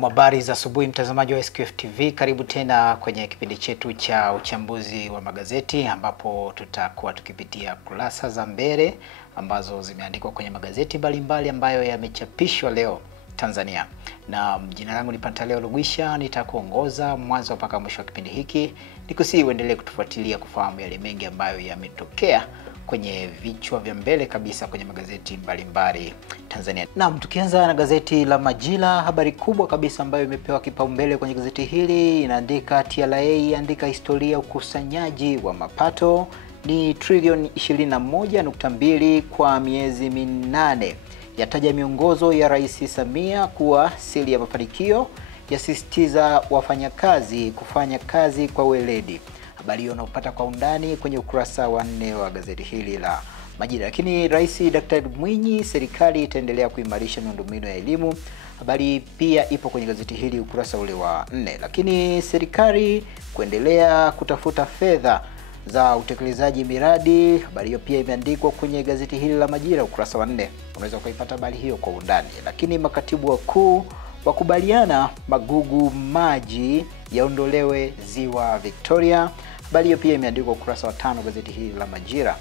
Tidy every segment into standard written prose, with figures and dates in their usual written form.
Na habari za asubuhi mtazamaji wa SQF TV, karibu tena kwenye kipindi chetu cha uchambuzi wa magazeti ambapo tutakuwa tukipitia kurasa za mbele ambazo zimeandikwa kwenye magazeti mbalimbali ambayo yamechapishwa leo Tanzania. Na jina langu ni Pantaleo Lugwisha, nitakuongoza mwanzo mpaka mwisho wa kipindi hiki. Nikusihi uendelee kutufuatilia kufahamu yale mengi ambayo yametokea kwenye vichwa vya mbele kabisa kwenye magazeti mbalimbali Tanzania. Naam, tukianza na gazeti la Majira, habari kubwa kabisa ambayo imepewa kipaumbele kwenye gazeti hili inaandika TRA andika historia ukusanyaji wa mapato ni trilioni 21.2 kwa miezi minane. Yataja miongozo ya Rais Samia kuwa siri ya mafanikio, yasisitiza wafanyakazi kufanya kazi kwa weledi. Habari hiyo unapata kwa undani kwenye ukurasa wa 4 wa gazeti hili la Majira. Lakini Rais Daktari Mwinyi, serikali itaendelea kuimarisha miundombinu ya elimu. Habari pia ipo kwenye gazeti hili ukurasa ule wa 4. Lakini serikali kuendelea kutafuta fedha za utekelezaji miradi. Habari hiyo pia imeandikwa kwenye gazeti hili la Majira ukurasa wa 4. Unaweza kuipata habari hiyo kwa undani. Lakini makatibu wakuu wakubaliana magugu maji yaondolewe ziwa Victoria. Habari hiyo pia imeandikwa ukurasa wa 5 gazeti hili la Majira.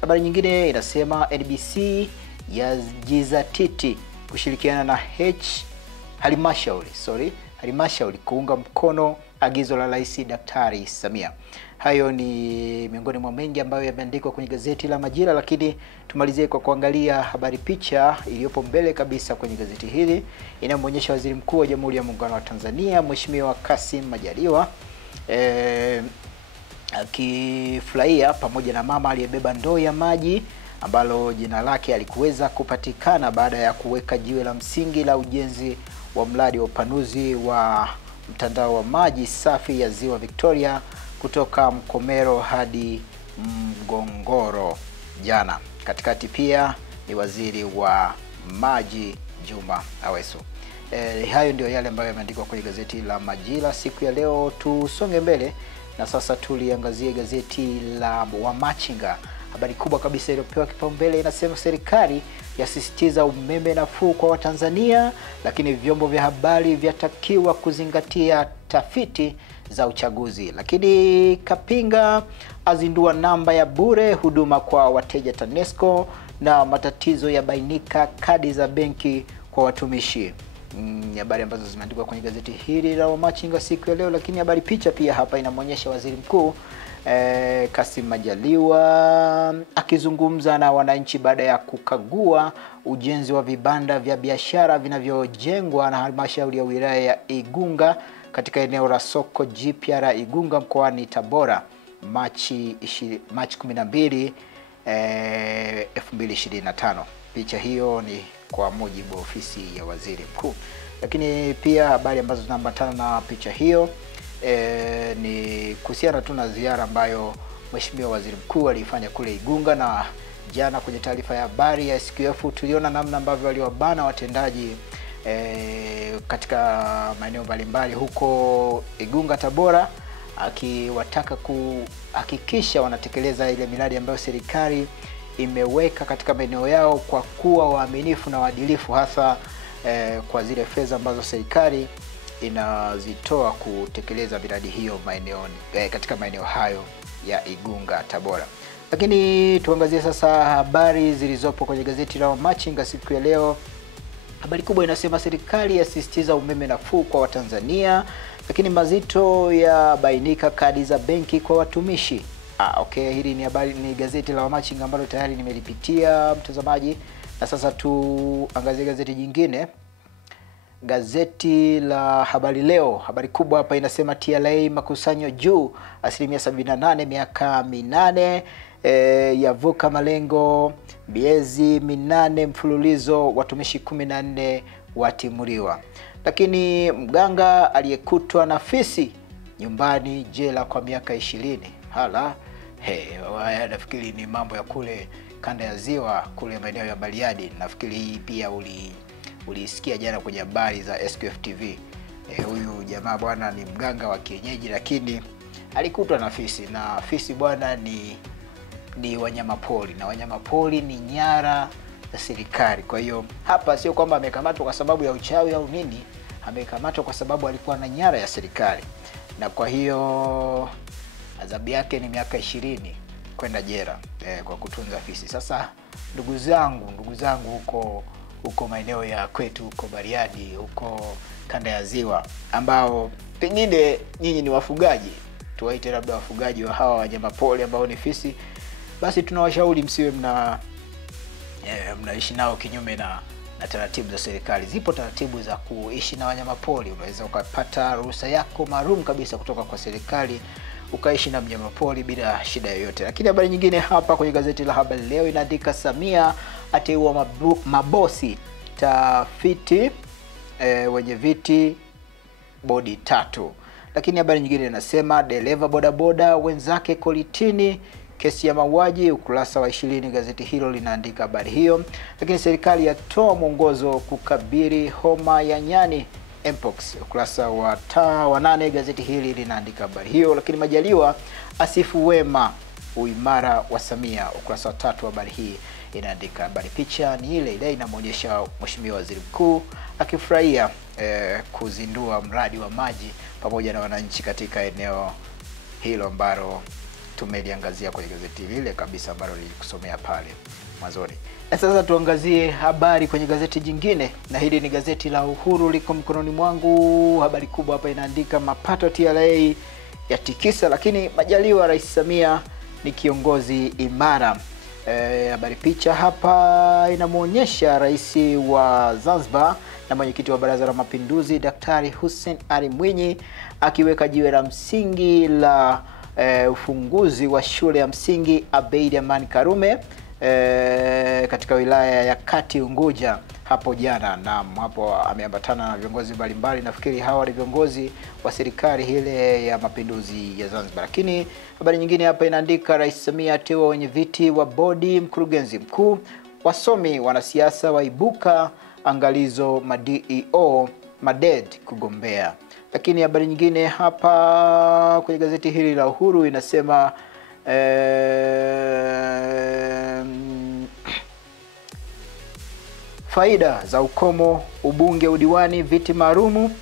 Habari nyingine inasema NBC yajizatiti kushirikiana na halmashauri kuunga mkono agizo la Rais Daktari Samia. Hayo ni miongoni mwa mengi ambayo yameandikwa kwenye gazeti la Majira, lakini tumalizie kwa kuangalia habari picha iliyopo mbele kabisa kwenye gazeti hili. Inamuonyesha Waziri Mkuu wa Jamhuri ya Muungano wa Tanzania Mheshimiwa Kassim Majaliwa akifurahia pamoja na mama aliyebeba ndoo ya maji ambalo jina lake alikuweza kupatikana baada ya kuweka jiwe la msingi la ujenzi wa mradi wa upanuzi wa mtandao wa maji safi ya ziwa Victoria kutoka Mkomero hadi Mgongoro jana. Katikati pia ni Waziri wa Maji Juma Aweso. Hayo ndio yale ambayo yameandikwa kwenye gazeti la Majira siku ya leo. Tusonge mbele na sasa tuliangazie gazeti la Wamachinga. Habari kubwa kabisa iliyopewa kipaumbele inasema serikali yasisitiza umeme nafuu kwa Watanzania, lakini vyombo vya habari vyatakiwa kuzingatia tafiti za uchaguzi. Lakini Kapinga azindua namba ya bure huduma kwa wateja TANESCO, na matatizo yabainika kadi za benki kwa watumishi. Habari ambazo zimeandikwa kwenye gazeti hili la Wamachinga siku ya leo. Lakini habari picha pia hapa inamuonyesha Waziri Mkuu Kassim Majaliwa akizungumza na wananchi baada ya kukagua ujenzi wa vibanda vya biashara vinavyojengwa na halmashauri ya wilaya ya Igunga katika eneo la soko jipya la Igunga mkoani Tabora Machi 12, 2025. Picha hiyo ni kwa mujibu wa ofisi ya Waziri Mkuu. Lakini pia habari ambazo zinaambatana na picha hiyo ni kuhusiana tu na ziara ambayo Mheshimiwa Waziri Mkuu alifanya kule Igunga. Na jana kwenye taarifa ya habari ya SQF tuliona namna ambavyo waliwabana watendaji katika maeneo mbalimbali huko Igunga Tabora, akiwataka kuhakikisha wanatekeleza ile miradi ambayo serikali imeweka katika maeneo yao kwa kuwa waaminifu na waadilifu, hasa kwa zile fedha ambazo serikali inazitoa kutekeleza miradi hiyo katika maeneo hayo ya Igunga Tabora. Lakini tuangazie sasa habari zilizopo kwenye gazeti la Wamachinga siku ya leo. Habari kubwa inasema serikali yasisitiza umeme nafuu kwa Watanzania, lakini mazito ya bainika kadi za benki kwa watumishi. Hili ni habari, ni gazeti la Wamachinga ambalo tayari nimelipitia mtazamaji. Na sasa tuangazie gazeti jingine. Gazeti la Habari Leo, habari kubwa hapa inasema TRA makusanyo juu 78% miaka minane, yavuka malengo miezi minane mfululizo, watumishi 14 watimuliwa. Lakini mganga aliyekutwa na fisi nyumbani jela kwa miaka 20. Nafikiri ni mambo ya kule kanda ya ziwa kule maeneo ya Bariadi. Nafikiri hii pia ulisikia jana kwenye habari za SQF TV. Huyu jamaa bwana ni mganga wa kienyeji, lakini alikutwa na fisi, na fisi bwana ni wanyamapori, na wanyamapori ni nyara za serikali. Kwa hiyo hapa sio kwamba amekamatwa kwa sababu ya uchawi au nini, amekamatwa kwa sababu alikuwa na nyara ya serikali, na kwa hiyo adhabu yake ni miaka 20 kwenda jela kwa kutunza fisi. Sasa ndugu zangu huko maeneo ya kwetu huko Bariadi, huko kanda ya Ziwa, ambao pengine nyinyi ni wafugaji, tuwaite labda wafugaji wa hawa wanyama pori ambao ni fisi, basi tunawashauri msiwe mnaishi nao kinyume na taratibu za serikali. Zipo taratibu za kuishi na wanyama pori. Unaweza ukapata ruhusa yako maalum kabisa kutoka kwa serikali ukaishi na mnyama pori bila shida yoyote. Lakini habari nyingine hapa kwenye gazeti la Habari Leo inaandika Samia ateua mabosi tafiti wenye viti bodi 3. Lakini habari nyingine inasema dereva bodaboda wenzake kolitini kesi ya mauaji. Ukurasa wa 20 gazeti hilo linaandika habari hiyo. Lakini serikali yatoa mwongozo kukabili homa ya nyani Mpox. Ukurasa wa 8 gazeti hili linaandika habari hiyo. Lakini Majaliwa asifu wema uimara wa Samia. Ukurasa wa 3 habari hii inaandika habari. Picha ni ile inamuonyesha Mheshimiwa Waziri Mkuu akifurahia kuzindua mradi wa maji pamoja na wananchi katika eneo hilo ambalo tumeliangazia kwenye gazeti lile kabisa ambalo nilikusomea pale mwanzoni. Na sasa tuangazie habari kwenye gazeti jingine, na hili ni gazeti la Uhuru liko mkononi mwangu. Habari kubwa hapa inaandika mapato TRA yatikisa, lakini Majaliwa Rais Samia ni kiongozi imara. Habari picha hapa inamuonyesha Rais wa Zanzibar na mwenyekiti wa Baraza la Mapinduzi Daktari Hussein Ali Mwinyi akiweka jiwe la msingi la ufunguzi wa shule ya msingi Abeid Amani Karume katika wilaya ya Kati Unguja hapo jana, na hapo ameambatana na viongozi mbalimbali. Nafikiri hawa ni viongozi wa serikali ile ya mapinduzi ya Zanzibar. Lakini habari nyingine hapa inaandika Rais Samia ateua wenye viti wa bodi mkurugenzi mkuu, wasomi wanasiasa waibuka angalizo madeo maded kugombea. Lakini habari nyingine hapa kwenye gazeti hili la Uhuru inasema faida za ukomo ubunge udiwani viti maalumu.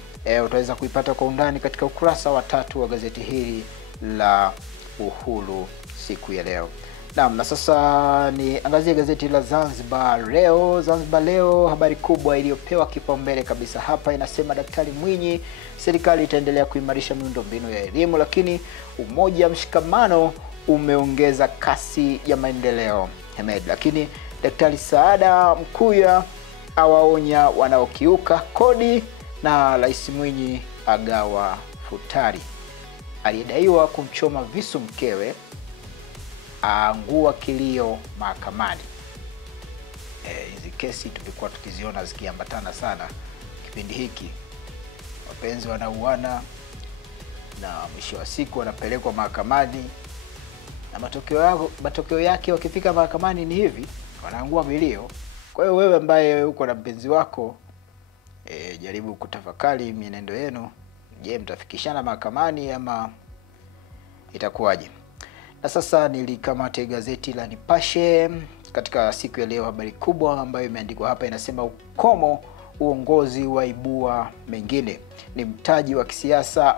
Utaweza kuipata kwa undani katika ukurasa wa 3 wa gazeti hili la Uhuru siku ya leo. Naam, na sasa ni angazie gazeti la Zanzibar Leo. Zanzibar Leo, habari kubwa iliyopewa kipaumbele kabisa hapa inasema Daktari Mwinyi, serikali itaendelea kuimarisha miundombinu ya elimu, lakini umoja mshikamano umeongeza kasi ya maendeleo Hemed. Lakini Daktari Saada Mkuya awaonya wanaokiuka kodi, na Rais Mwinyi agawa futari. Aliyedaiwa kumchoma visu mkewe aangua kilio mahakamani. Hizi kesi tulikuwa tukiziona zikiambatana sana kipindi hiki. Wapenzi wanauana na mwisho wa siku wanapelekwa mahakamani, na matokeo yake wakifika mahakamani ni hivi, wanaangua milio. Kwa hiyo wewe ambaye uko na mpenzi wako, jaribu kutafakari mienendo yenu. Je, mtafikishana mahakamani ama itakuwaje? Na sasa nilikamata gazeti la Nipashe katika siku ya leo. Habari kubwa ambayo imeandikwa hapa inasema ukomo uongozi waibua mengine. Ni mtaji wa kisiasa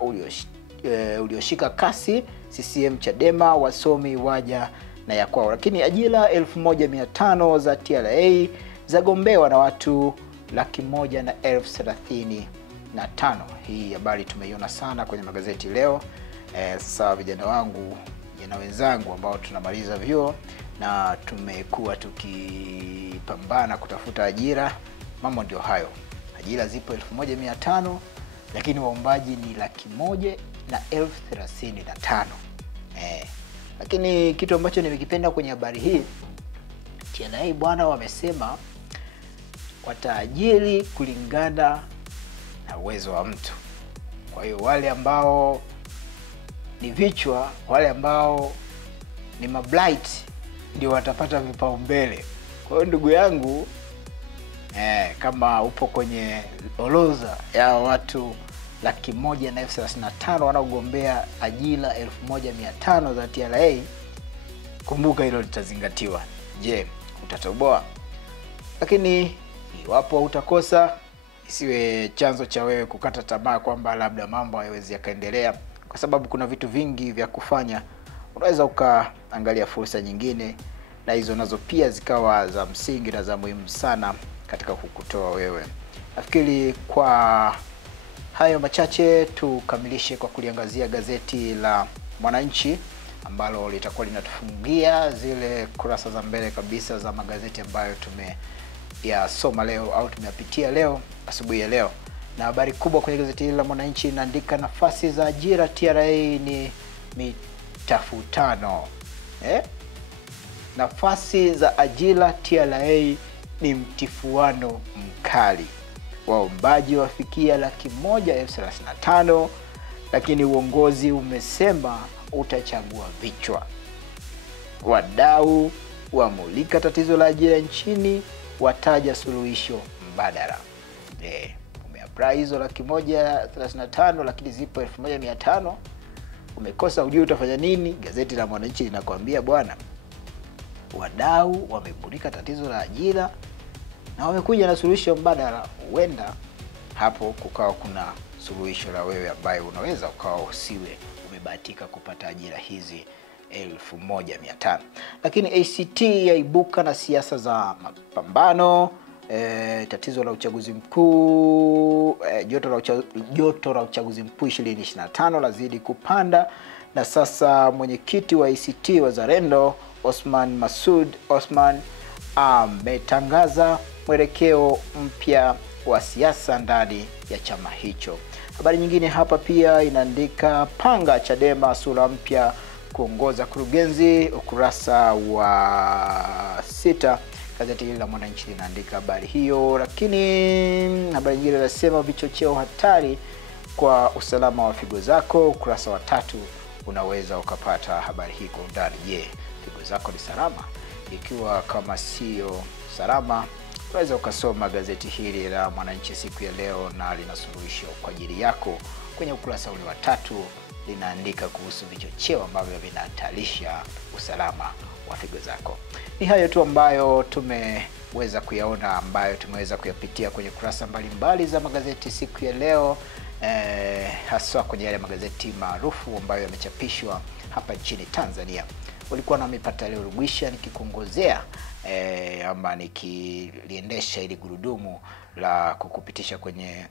ulioshika kasi, CCM Chadema wasomi waja na ya kwao. Lakini ajira 1500 za TRA zagombewa na watu 135,000. Hii habari tumeiona sana kwenye magazeti leo. Sasa vijana wenzangu ambao tunamaliza vyuo na tumekuwa tukipambana kutafuta ajira, mambo ndio hayo. Ajira zipo 1500, lakini waombaji ni 135,000. Lakini kitu ambacho nimekipenda kwenye habari hii, TRA bwana wamesema wataajiri kulingana na uwezo wa mtu. Kwa hiyo wale ambao ni vichwa, wale ambao ni mablight ndio watapata vipaumbele. Kwa hiyo ndugu yangu, kama upo kwenye orodha ya watu 135,000 wanaogombea ajira 1500 za TRA, kumbuka hilo litazingatiwa. Je, utatoboa? Lakini iwapo utakosa, isiwe chanzo cha wewe kukata tamaa kwamba labda mambo hayawezi yakaendelea, kwa sababu kuna vitu vingi vya kufanya. Unaweza ukaangalia fursa nyingine, na hizo nazo pia zikawa za msingi na za muhimu sana katika kukutoa wewe. Nafikiri kwa hayo machache tukamilishe kwa kuliangazia gazeti la Mwananchi ambalo litakuwa linatufungia zile kurasa za mbele kabisa za magazeti ambayo tumeyasoma leo au tumeyapitia leo asubuhi ya leo. Na habari kubwa kwenye gazeti la Mwananchi inaandika nafasi za ajira TRA ni mitafutano. Nafasi za ajira TRA ni mtifuano mkali. Waombaji wafikia 135,000, lakini uongozi umesema utachagua vichwa. Wadau wamulika tatizo la ajira nchini, wataja suluhisho mbadala. Umeapply hizo 135,000 lakini zipo 1,500. Umekosa ujue utafanya nini? Gazeti la Mwananchi linakuambia bwana, wadau wamemulika tatizo la ajira na wamekuja na suluhisho mbadala. Huenda hapo kukawa kuna suluhisho la wewe ambaye unaweza ukawa usiwe umebahatika kupata ajira hizi 1,500. Lakini ACT yaibuka na siasa za mapambano. Tatizo la uchaguzi mkuu, joto la uchaguzi mkuu 2025 lazidi kupanda, na sasa mwenyekiti wa ACT Wazalendo Osman Masud Osman ametangaza mwelekeo mpya wa siasa ndani ya chama hicho. Habari nyingine hapa pia inaandika panga Chadema sura mpya kuongoza kurugenzi, ukurasa wa 6. Gazeti hili la Mwananchi linaandika habari hiyo. Lakini habari nyingine inasema vichocheo hatari kwa usalama wa figo zako, ukurasa wa 3 unaweza ukapata habari hii kwa undani. Je, figo zako ni salama? Ikiwa kama sio salama, unaweza ukasoma gazeti hili la Mwananchi siku ya leo, na lina suluhisho kwa ajili yako. Kwenye ukurasa ule wa 3 linaandika kuhusu vichocheo ambavyo vinahatarisha usalama wa figo zako. Ni hayo tu ambayo tumeweza kuyaona, ambayo tumeweza kuyapitia kwenye kurasa mbalimbali za magazeti siku ya leo, hasa kwenye yale magazeti maarufu ambayo yamechapishwa hapa nchini Tanzania. Ulikuwa na mipata leo Rugwisha nikikongozea ama nikiliendesha ili gurudumu la kukupitisha kwenye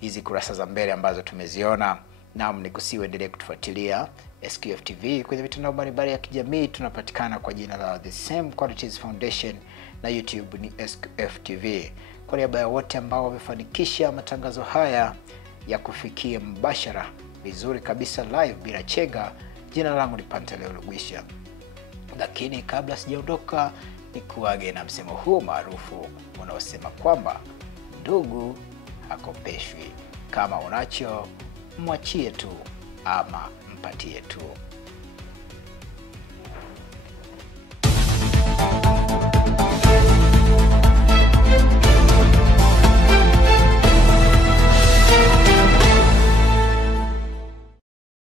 hizi kurasa za mbele ambazo tumeziona. Naam, nikusiendelee kutufuatilia SQF TV kwenye mitandao mbalimbali ya kijamii. Tunapatikana kwa jina la The Same Qualities Foundation, na YouTube ni SQF TV. Kwa niaba ya wote ambao wamefanikisha matangazo haya ya kufikia mbashara vizuri kabisa live bila chenga, jina langu ni Pantaleo Rugwisha. Lakini kabla sijaondoka, nikuage na msemo huu maarufu unaosema kwamba ndugu hakopeshwi. Kama unacho mwachie tu ama mpatie tu.